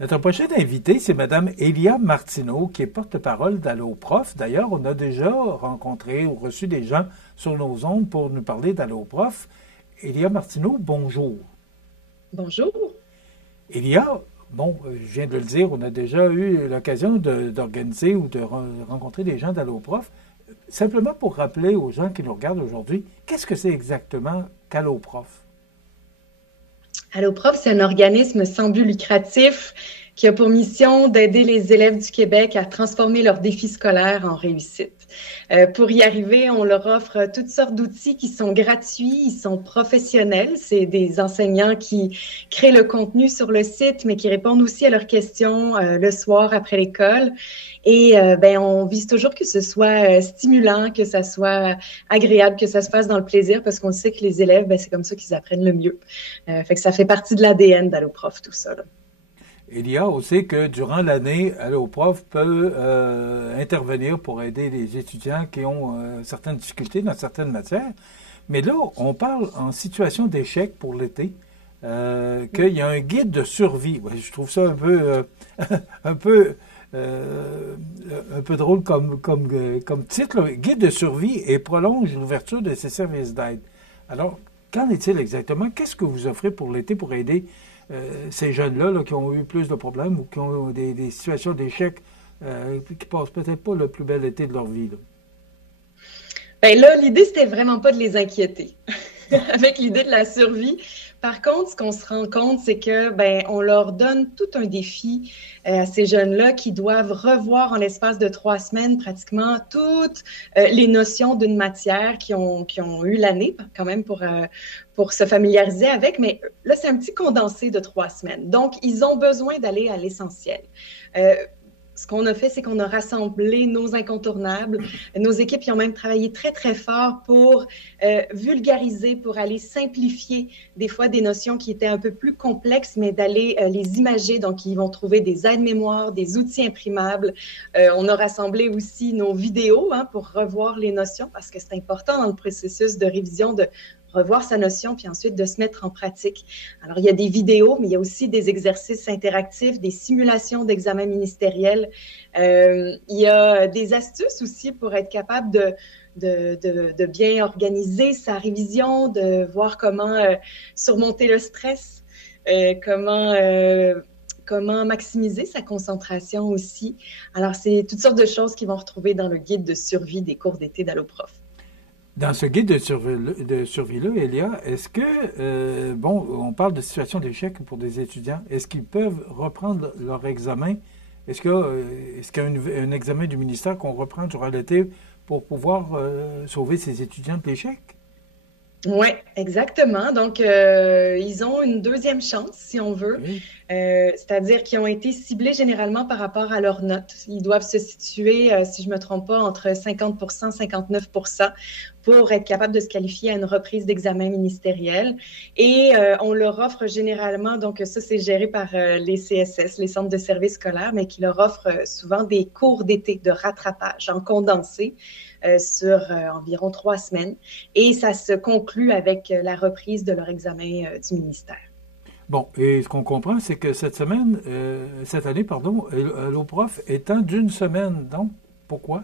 Notre prochaine invitée, c'est Mme Elia Martineau, qui est porte-parole d'Allo Prof. D'ailleurs, on a déjà rencontré ou reçu des gens sur nos ondes pour nous parler d'Allo Prof. Elia Martineau, bonjour. Bonjour. Elia, bon, je viens de le dire, on a déjà eu l'occasion d'organiser ou de rencontrer des gens d'Allo Prof. Simplement pour rappeler aux gens qui nous regardent aujourd'hui, qu'est-ce que c'est exactement qu'Allo Prof? AlloProf, c'est un organisme sans but lucratif qui a pour mission d'aider les élèves du Québec à transformer leurs défis scolaires en réussite. Pour y arriver, on leur offre toutes sortes d'outils qui sont gratuits, ils sont professionnels. C'est des enseignants qui créent le contenu sur le site, mais qui répondent aussi à leurs questions le soir après l'école. Et on vise toujours que ce soit stimulant, que ça soit agréable, que ça se fasse dans le plaisir, parce qu'on sait que les élèves, c'est comme ça qu'ils apprennent le mieux. Fait que ça fait partie de l'ADN d'AlloProf, tout ça, là. Il y a aussi que durant l'année, Allo Prof peut intervenir pour aider les étudiants qui ont certaines difficultés dans certaines matières. Mais là, on parle en situation d'échec pour l'été, qu'il y a un guide de survie. Ouais, je trouve ça un peu, un peu, un peu drôle comme titre, là. Guide de survie et prolonge l'ouverture de ces services d'aide. Alors, qu'en est-il exactement? Qu'est-ce que vous offrez pour l'été pour aider ces jeunes-là là, qui ont eu plus de problèmes ou qui ont des situations d'échec qui passent peut-être pas le plus bel été de leur vie? Là. Ben là, l'idée, c'était vraiment pas de les inquiéter avec l'idée de la survie. Par contre, ce qu'on se rend compte, c'est que on leur donne tout un défi à ces jeunes-là qui doivent revoir en l'espace de 3 semaines pratiquement toutes les notions d'une matière qui ont eu l'année quand même pour se familiariser avec. Mais là, c'est un petit condensé de 3 semaines. Donc, ils ont besoin d'aller à l'essentiel. Ce qu'on a fait, c'est qu'on a rassemblé nos incontournables. Nos équipes y ont même travaillé très, très fort pour vulgariser, pour aller simplifier des fois des notions qui étaient un peu plus complexes, mais d'aller les imager. Donc, ils vont trouver des aides-mémoires, des outils imprimables. On a rassemblé aussi nos vidéos pour revoir les notions parce que c'est important dans le processus de révision de revoir sa notion, puis ensuite de se mettre en pratique. Alors, il y a des vidéos, mais il y a aussi des exercices interactifs, des simulations d'examens ministériels. Il y a des astuces aussi pour être capable de bien organiser sa révision, de voir comment surmonter le stress, comment maximiser sa concentration aussi. Alors, c'est toutes sortes de choses qu'ils vont retrouver dans le guide de survie des cours d'été d'AlloProf. Dans ce guide de survie-là, Elia, est-ce que, on parle de situation d'échec pour des étudiants, est-ce qu'ils peuvent reprendre leur examen? Est-ce qu'il y a un examen du ministère qu'on reprend durant l'été pour pouvoir sauver ces étudiants de l'échec? Oui, exactement. Donc, ils ont une deuxième chance, si on veut, Oui. c'est-à-dire qu'ils ont été ciblés généralement par rapport à leurs notes. Ils doivent se situer, si je ne me trompe pas, entre 50% et 59% pour être capable de se qualifier à une reprise d'examen ministériel. Et on leur offre généralement, donc ça c'est géré par les CSS, les centres de services scolaires, mais qui leur offrent souvent des cours d'été de rattrapage en condensé sur environ 3 semaines. Et ça se conclut avec la reprise de leur examen du ministère. Bon, et ce qu'on comprend, c'est que cette année, Allo Prof étant d'une semaine. Donc, pourquoi?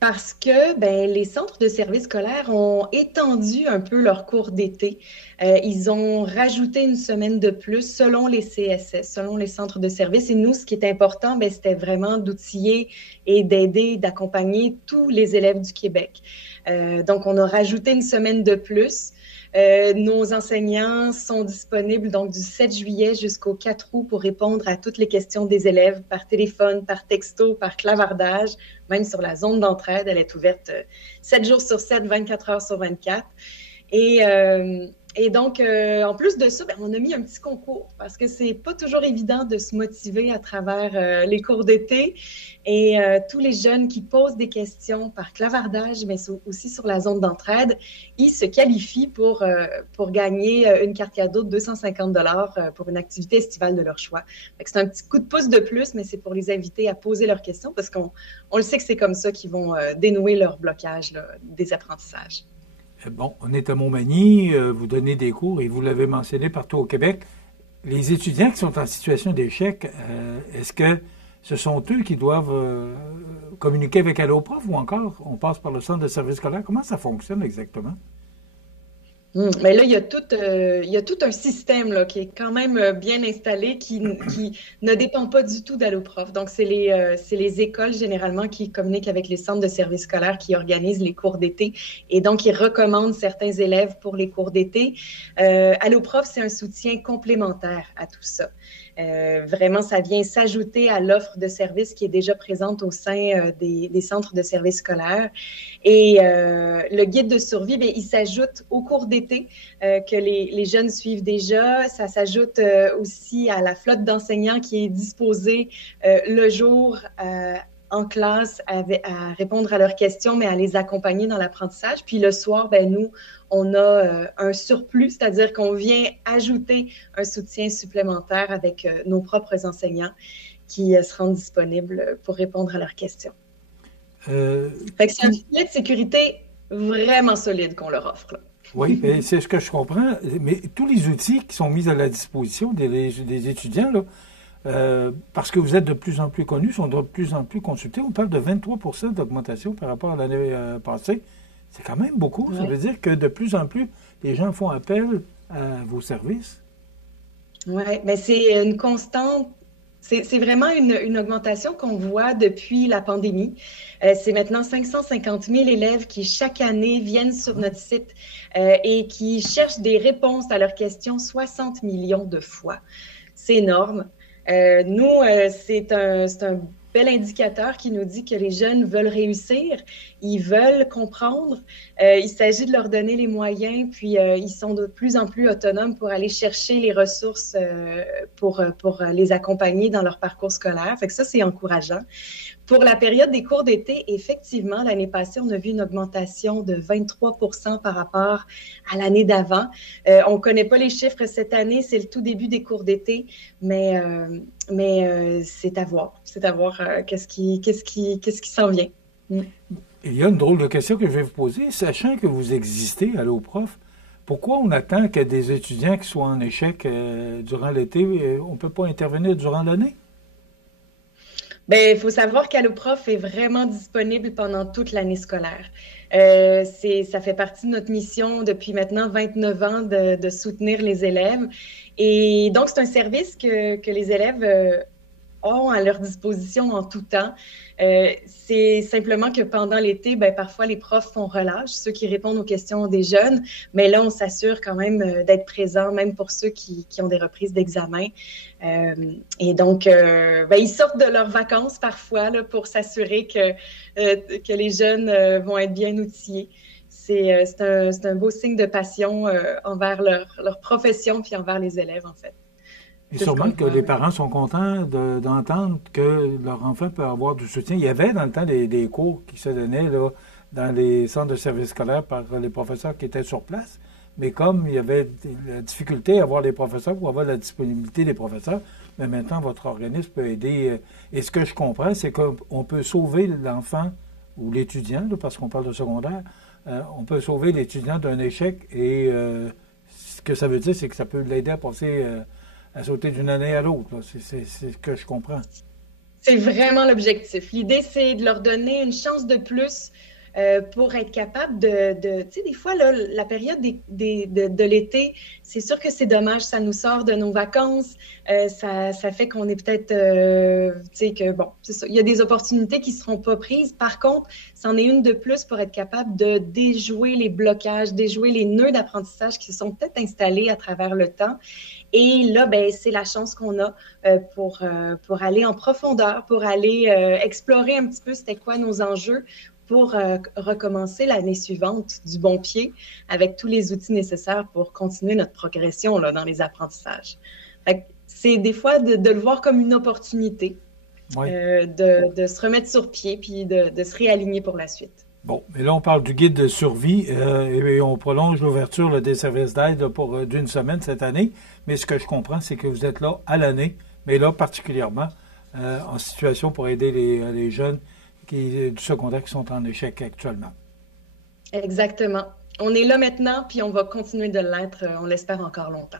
Parce que les centres de services scolaires ont étendu un peu leur cours d'été. Ils ont rajouté une semaine de plus selon les CSS, selon les centres de services. Et nous, ce qui est important, c'était vraiment d'outiller et d'aider, d'accompagner tous les élèves du Québec. Donc, on a rajouté une semaine de plus. Nos enseignants sont disponibles donc du 7 juillet jusqu'au 4 août pour répondre à toutes les questions des élèves par téléphone, par texto, par clavardage, même sur la zone d'entraide. Elle est ouverte 7 jours sur 7, 24 heures sur 24. Et donc, en plus de ça, on a mis un petit concours parce que c'est pas toujours évident de se motiver à travers les cours d'été. Et tous les jeunes qui posent des questions par clavardage, mais aussi sur la zone d'entraide, ils se qualifient pour gagner une carte cadeau de 250 $ pour une activité estivale de leur choix. C'est un petit coup de pouce de plus, mais c'est pour les inviter à poser leurs questions parce qu'on le sait que c'est comme ça qu'ils vont dénouer leur blocage là, des apprentissages. Bon, on est à Montmagny, vous donnez des cours et vous l'avez mentionné partout au Québec. Les étudiants qui sont en situation d'échec, est-ce que ce sont eux qui doivent communiquer avec Alloprof ou encore on passe par le centre de service scolaire? Comment ça fonctionne exactement? Mais là, il y a tout un système là, qui est quand même bien installé, qui ne dépend pas du tout d'Alloprof. Donc, c'est les écoles généralement qui communiquent avec les centres de services scolaires qui organisent les cours d'été et donc ils recommandent certains élèves pour les cours d'été. Alloprof, c'est un soutien complémentaire à tout ça. Vraiment, ça vient s'ajouter à l'offre de services qui est déjà présente au sein des centres de services scolaires. Et le guide de survie, bien, il s'ajoute au cours d'été que les jeunes suivent déjà. Ça s'ajoute aussi à la flotte d'enseignants qui est disposée le jour en classe à répondre à leurs questions, mais à les accompagner dans l'apprentissage. Puis le soir, ben nous, on a un surplus, c'est-à-dire qu'on vient ajouter un soutien supplémentaire avec nos propres enseignants qui se rendent disponibles pour répondre à leurs questions. Fait que c'est un filet de sécurité vraiment solide qu'on leur offre, là. Oui, c'est ce que je comprends. Mais tous les outils qui sont mis à la disposition des étudiants, là, parce que vous êtes de plus en plus connus, sont de plus en plus consultés. On parle de 23 % d'augmentation par rapport à l'année passée. C'est quand même beaucoup. Ça veut dire que de plus en plus, les gens font appel à vos services. Oui, mais c'est une constante. C'est vraiment une augmentation qu'on voit depuis la pandémie. C'est maintenant 550 000 élèves qui, chaque année, viennent sur notre site et qui cherchent des réponses à leurs questions 60 millions de fois. C'est énorme. Nous, c'est un bel indicateur qui nous dit que les jeunes veulent réussir, ils veulent comprendre. Il s'agit de leur donner les moyens, puis ils sont de plus en plus autonomes pour aller chercher les ressources pour les accompagner dans leur parcours scolaire. Fait que ça, c'est encourageant. Pour la période des cours d'été, effectivement, l'année passée, on a vu une augmentation de 23 % par rapport à l'année d'avant. On ne connaît pas les chiffres cette année, c'est le tout début des cours d'été, mais c'est à voir. C'est à voir qu'est-ce qui s'en vient. Il y a une drôle de question que je vais vous poser. Sachant que vous existez, Alloprof, pourquoi on attend que des étudiants qui soient en échec durant l'été, on ne peut pas intervenir durant l'année? Bien, il faut savoir qu'Alloprof est vraiment disponible pendant toute l'année scolaire. Ça fait partie de notre mission depuis maintenant 29 ans de soutenir les élèves. Et donc, c'est un service que les élèves ont à leur disposition en tout temps. C'est simplement que pendant l'été, ben, parfois les profs font relâche, ceux qui répondent aux questions des jeunes, mais là, on s'assure quand même d'être présent, même pour ceux qui ont des reprises d'examen. Et donc, ben, ils sortent de leurs vacances parfois là, pour s'assurer que les jeunes vont être bien outillés. C'est un beau signe de passion envers leur profession puis envers les élèves, en fait. Et sûrement que les parents sont contents d'entendre que leur enfant peut avoir du soutien. Il y avait dans le temps des cours qui se donnaient là, dans les centres de services scolaires par les professeurs qui étaient sur place. Mais comme il y avait la difficulté à avoir les professeurs pour avoir la disponibilité des professeurs, mais maintenant votre organisme peut aider. Et ce que je comprends, c'est qu'on peut sauver l'enfant ou l'étudiant, là, parce qu'on parle de secondaire, on peut sauver l'étudiant d'un échec. Et ce que ça veut dire, c'est que ça peut l'aider à passer... à sauter d'une année à l'autre. C'est ce que je comprends. C'est vraiment l'objectif. L'idée, c'est de leur donner une chance de plus pour être capable tu sais, des fois, là, la période de l'été, c'est sûr que c'est dommage, ça nous sort de nos vacances, ça fait qu'on est peut-être, tu sais, que bon, c'est ça. Il y a des opportunités qui ne seront pas prises. Par contre, c'en est une de plus pour être capable de déjouer les blocages, déjouer les nœuds d'apprentissage qui se sont peut-être installés à travers le temps. Et là, ben, c'est la chance qu'on a pour aller en profondeur, pour aller explorer un petit peu c'était quoi nos enjeux pour recommencer l'année suivante du bon pied avec tous les outils nécessaires pour continuer notre progression là, dans les apprentissages. C'est des fois de le voir comme une opportunité, oui. De se remettre sur pied puis de se réaligner pour la suite. Bon, mais là, on parle du guide de survie et on prolonge l'ouverture des services d'aide pour d'une semaine cette année. Mais ce que je comprends, c'est que vous êtes là à l'année, mais là particulièrement en situation pour aider les jeunes du secondaire qui sont en échec actuellement. Exactement. On est là maintenant, puis on va continuer de l'être, on l'espère encore longtemps.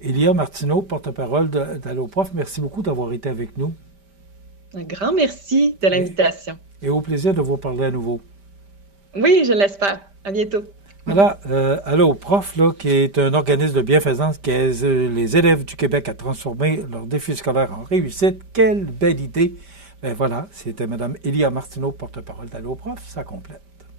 Elia Martineau, porte-parole d'Alloprof, merci beaucoup d'avoir été avec nous. Un grand merci de l'invitation. Et au plaisir de vous parler à nouveau. Oui, je l'espère. À bientôt. Voilà, Alloprof, là, qui est un organisme de bienfaisance qui aide les élèves du Québec à transformer leurs défis scolaires en réussite. Quelle belle idée! Ben voilà, c'était Mme Elia Martineau, porte-parole d'Alloprof. Ça complète.